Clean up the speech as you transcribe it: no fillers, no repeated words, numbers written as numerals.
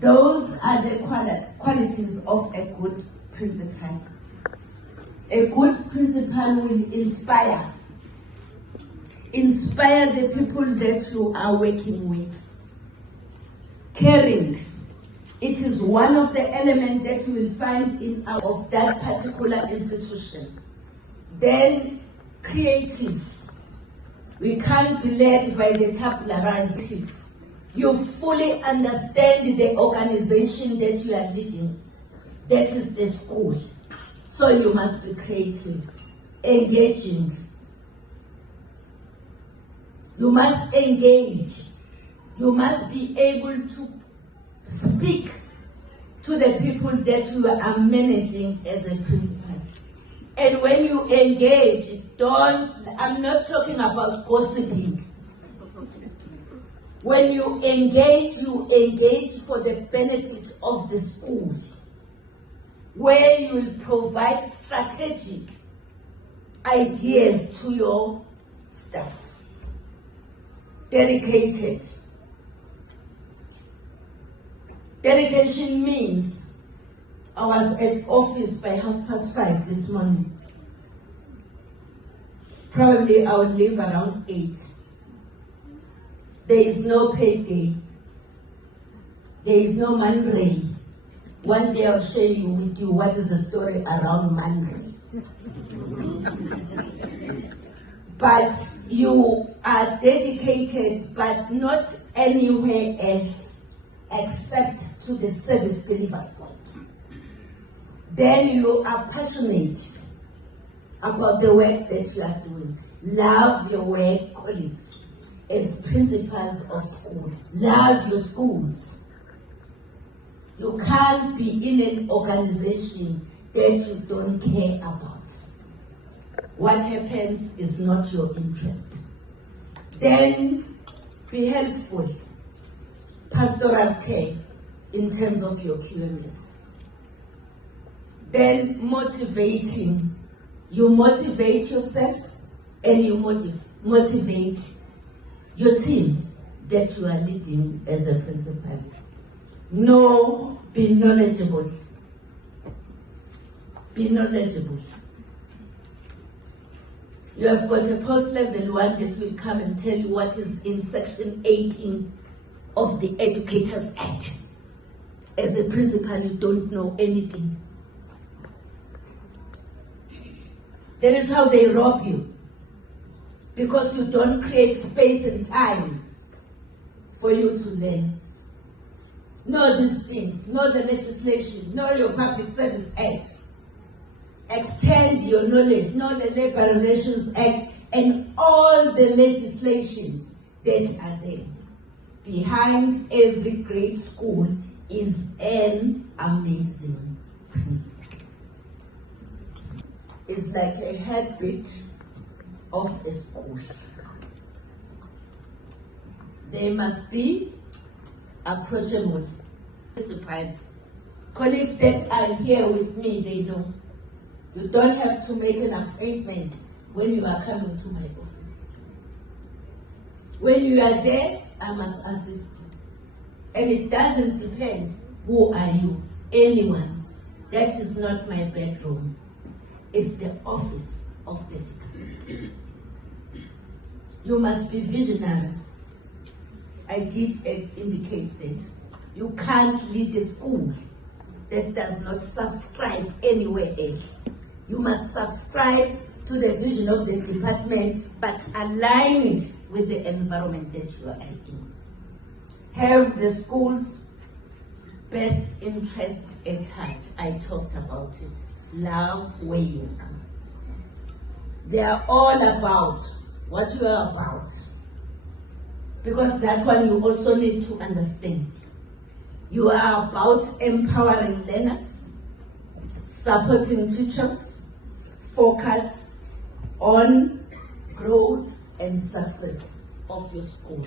Those are the qualities of a good principal. A good principal will inspire the people that you are working with. Caring, it is one of the elements that you will find in of that particular institution. Then creative, we can't be led by the tabula rasa. You fully understand the organization that you are leading, that is the school. So you must be creative, engaging. You must engage. You must be able to speak to the people that you are managing as a principal. And when you engage, I'm not talking about gossiping. When you engage for the benefit of the school, where you will provide strategic ideas to your staff. Dedicated. Dedication means I was at office by 5:30 this morning. Probably I would leave around 8. There is no payday. There is no Monday. One day I'll share with you what is the story around Monday. But you are dedicated, but not anywhere else except to the service delivery point. Then you are passionate about the work that you are doing. Love your work colleagues. As principals of school, love your schools. You can't be in an organization that you don't care about. What happens is not your interest. Then be helpful. Pastoral care in terms of your QMS. Then motivating. You motivate yourself and you motivate your team that you are leading as a principal. Be knowledgeable. Be knowledgeable. You have got a post-level one that will come and tell you what is in section 18 of the Educators Act. As a principal, you don't know anything. That is how they rob you. Because you don't create space and time for you to learn. Know these things, know the legislation, know your Public Service Act. Extend your knowledge, know the Labor Relations Act and all the legislations that are there. Behind every great school is an amazing principal. It's like a heartbeat of a school. They must be approachable. Colleagues that are here with me, they know. You don't have to make an appointment when you are coming to my office. When you are there, I must assist you. And it doesn't depend who are you, anyone. That is not my bedroom. It's the office of the department. You must be visionary. I did indicate that. You can't lead a school that does not subscribe anywhere else. You must subscribe to the vision of the department, but aligned with the environment that you are in. Have the school's best interests at heart. I talked about it. Love where you are. They are all about what you are about. Because that one you also need to understand. You are about empowering learners, supporting teachers, focus on growth and success of your school.